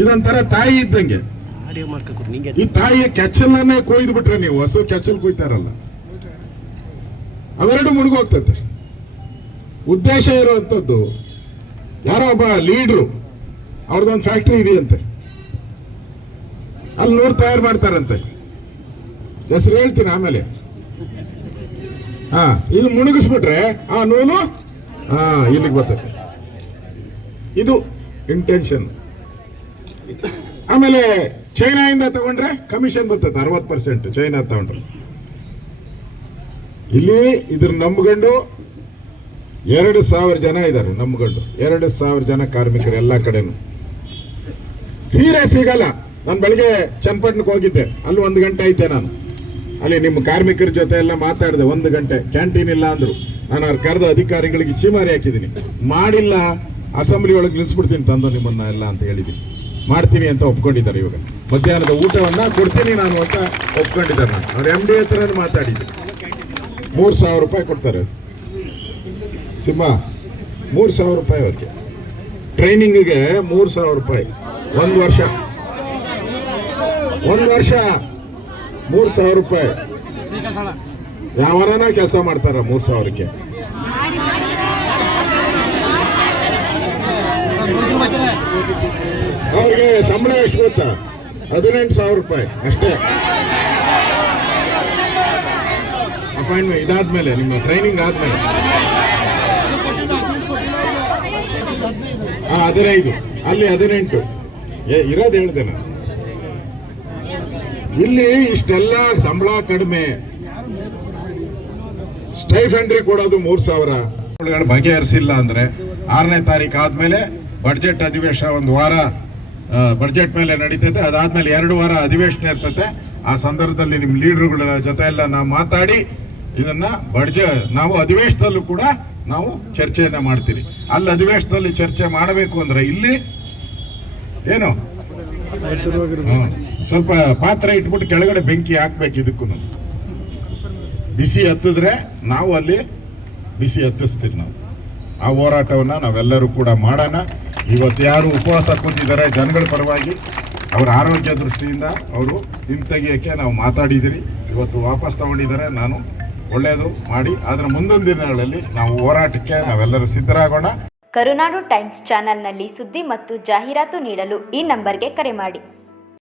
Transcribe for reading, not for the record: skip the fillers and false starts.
ಇದೊಂಥರ ತಾಯಿ ಇದ್ದಂಗೆ. ಈ ತಾಯಿಯ ಕೆಚ್ಚಲನ್ನೇ ಕೊಯ್ದು ಬಿಟ್ರೆ ನೀವು ಹಸು ಕೆಚ್ಚಲ್ ಕೊಯ್ತಾರಲ್ಲ, ಅವೆರಡು ಮುಳುಗೋಗ್ತದೆ. ಉದ್ದೇಶ ಇರುವಂತದ್ದು, ಯಾರೋ ಒಬ್ಬ ಲೀಡ್ರು, ಅವ್ರದ್ದೊಂದು ಫ್ಯಾಕ್ಟ್ರಿ ಇದೆಯಂತೆ, ಅಲ್ಲಿ ನೂರು ತಯಾರು ಮಾಡ್ತಾರಂತೆ. ಹೆಸರು ಹೇಳ್ತೀನಿ ಆಮೇಲೆ. ಇದು ಮುಳುಗಿಸ್ಬಿಟ್ರೆ ಆ ನೂಲು ಇಲ್ಲಿಗೆ ಬರ್ತದೆ. ಇದು ಇಂಟೆನ್ಷನ್. ಆಮೇಲೆ ಚೈನಾದಿಂದ ತಗೊಂಡ್ರೆ ಕಮಿಷನ್ ಬರ್ತದೆ 60%. ಚೈನಾ ತಗೊಂಡ್ರೆ ಇಲ್ಲಿ ಇದ್ರ ನಂಬ್ಕೊಂಡು 2,000 ಜನ ಇದ್ದಾರೆ. ನಂಬ್ಕೊಂಡು 2,000 ಜನ ಕಾರ್ಮಿಕರು ಎಲ್ಲ ಕಡೆನು. ಸೀರೆ ಸಿಗಲ್ಲ. ನಾನು ಬೆಳಿಗ್ಗೆ ಚನ್ನಪಟ್ಟಣಕ್ಕೆ ಹೋಗಿದ್ದೆ, ಅಲ್ಲಿ 1 ಗಂಟೆ ಐತೆ. ನಾನು ಅಲ್ಲಿ ನಿಮ್ಮ ಕಾರ್ಮಿಕರ ಜೊತೆ ಎಲ್ಲ ಮಾತಾಡಿದೆ 1 ಗಂಟೆ. ಕ್ಯಾಂಟೀನ್ ಇಲ್ಲ ಅಂದ್ರು. ನಾನು ಅವ್ರು ಕರೆದ ಅಧಿಕಾರಿಗಳಿಗೆ ಚೀಮಾರಿ ಹಾಕಿದ್ದೀನಿ. ಮಾಡಿಲ್ಲ, ಅಸೆಂಬ್ಲಿ ಒಳಗೆ ನಿಲ್ಲಿಸ್ಬಿಡ್ತೀನಿ ತಂದು ನಿಮ್ಮನ್ನ ಎಲ್ಲ ಅಂತ ಹೇಳಿದ್ದೀನಿ. ಮಾಡ್ತೀನಿ ಅಂತ ಒಪ್ಕೊಂಡಿದ್ದಾರೆ. ಇವಾಗ ಮಧ್ಯಾಹ್ನದ ಊಟವನ್ನ ಕೊಡ್ತೀನಿ ನಾನು ಅಂತ ಒಪ್ಕೊಂಡಿದ್ದಾರೆ. ನಾನು ಅವ್ರ MD ಹತ್ರ ಮಾತಾಡಿದ್ದೀನಿ. 3,000 ರೂಪಾಯಿ ಕೊಡ್ತಾರೆ ಸಿಂಹ. 3,000 ರೂಪಾಯಿ ಅವ್ರಿಗೆ ಟ್ರೈನಿಂಗ್ಗೆ. 3,000 ರೂಪಾಯಿ 1 ವರ್ಷ. 3,000 ರೂಪಾಯಿ. ಯಾವನ ಕೆಲಸ ಮಾಡ್ತಾರ 3,000ಕ್ಕೆ? ಅವ್ರಿಗೆ ಸಂಬಳ ಎಷ್ಟು ಗೊತ್ತಾ? 18,000 ರೂಪಾಯಿ ಅಷ್ಟೇ. ಅಪಾಯಿಂಟ್ಮೆಂಟ್ ಇದಾದ್ಮೇಲೆ, ನಿಮ್ಮ ಟ್ರೈನಿಂಗ್ ಆದ್ಮೇಲೆ 15, ಅಲ್ಲಿ 18 ಇರೋದು ಹೇಳಿದೆ ನಾನು. ಇಲ್ಲಿ ಇಷ್ಟೆಲ್ಲ ಸಂಬಳ ಕಡಿಮೆ. ಸ್ಟೈಫೆಂಡ್ರಿ ಕೊಡೋದು 3,000. ಬಗೆಹರಿಸಿಲ್ಲ ಅಂದ್ರೆ 6ನೇ ತಾರೀಕು ಆದ್ಮೇಲೆ ಬಡ್ಜೆಟ್ ಅಧಿವೇಶನ 1 ವಾರ ಬಡ್ಜೆಟ್ ಮೇಲೆ ನಡೀತೈತೆ. ಅದಾದ್ಮೇಲೆ 2 ವಾರ ಅಧಿವೇಶನ ಇರ್ತೈತೆ. ಆ ಸಂದರ್ಭದಲ್ಲಿ ನಿಮ್ಮ ಲೀಡರ್ಗಳ ಜೊತೆ ಎಲ್ಲ ನಾವು ಮಾತಾಡಿ ಇದನ್ನ ನಾವು ಅಧಿವೇಶನದಲ್ಲೂ ಕೂಡ ನಾವು ಚರ್ಚೆಯನ್ನ ಮಾಡ್ತೀವಿ. ಅಲ್ಲಿ ಅಧಿವೇಶನದಲ್ಲಿ ಚರ್ಚೆ ಮಾಡಬೇಕು ಅಂದ್ರೆ ಇಲ್ಲಿ ಏನು ಸ್ವಲ್ಪ ಪಾತ್ರ ಇಟ್ಬಿಟ್ಟು ಕೆಳಗಡೆ ಬೆಂಕಿ ಹಾಕ್ಬೇಕು. ಇದಕ್ಕೂ ಬಿಸಿ ಹತ್ತಿದ್ರೆ ನಾವು ಅಲ್ಲಿ ಬಿಸಿ ಹತ್ತಿಸ್ತೀವಿ. ನಾವು ಆ ಹೋರಾಟವನ್ನ ನಾವೆಲ್ಲರೂ ಕೂಡ ಮಾಡೋಣ. ಇವತ್ತು ಯಾರು ಉಪವಾಸ ಕೂತಿದ್ದಾರೆ ಜನಗಳ ಪರವಾಗಿ, ಅವರ ಆರೋಗ್ಯ ದೃಷ್ಟಿಯಿಂದ ಅವರು ಹಿಂತೆಗೆಯಕ್ಕೆ ನಾವು ಮಾತಾಡಿದಿರಿ. ಇವತ್ತು ವಾಪಸ್ ತಗೊಂಡಿದ್ದಾರೆ. ನಾನು ಒಳ್ಳೆಯದು ಮಾಡಿ, ಅದರ ಮುಂದಿನ ದಿನಗಳಲ್ಲಿ ನಾವು ಹೋರಾಟಕ್ಕೆ ನಾವೆಲ್ಲರೂ ಸಿದ್ಧರಾಗೋಣ. ಕರುನಾಡು ಟೈಮ್ಸ್ ಚಾನೆಲ್ನಲ್ಲಿ ಸುದ್ದಿ ಮತ್ತು ಜಾಹೀರಾತು ನೀಡಲು ಈ ನಂಬರ್ಗೆ ಕರೆ ಮಾಡಿ.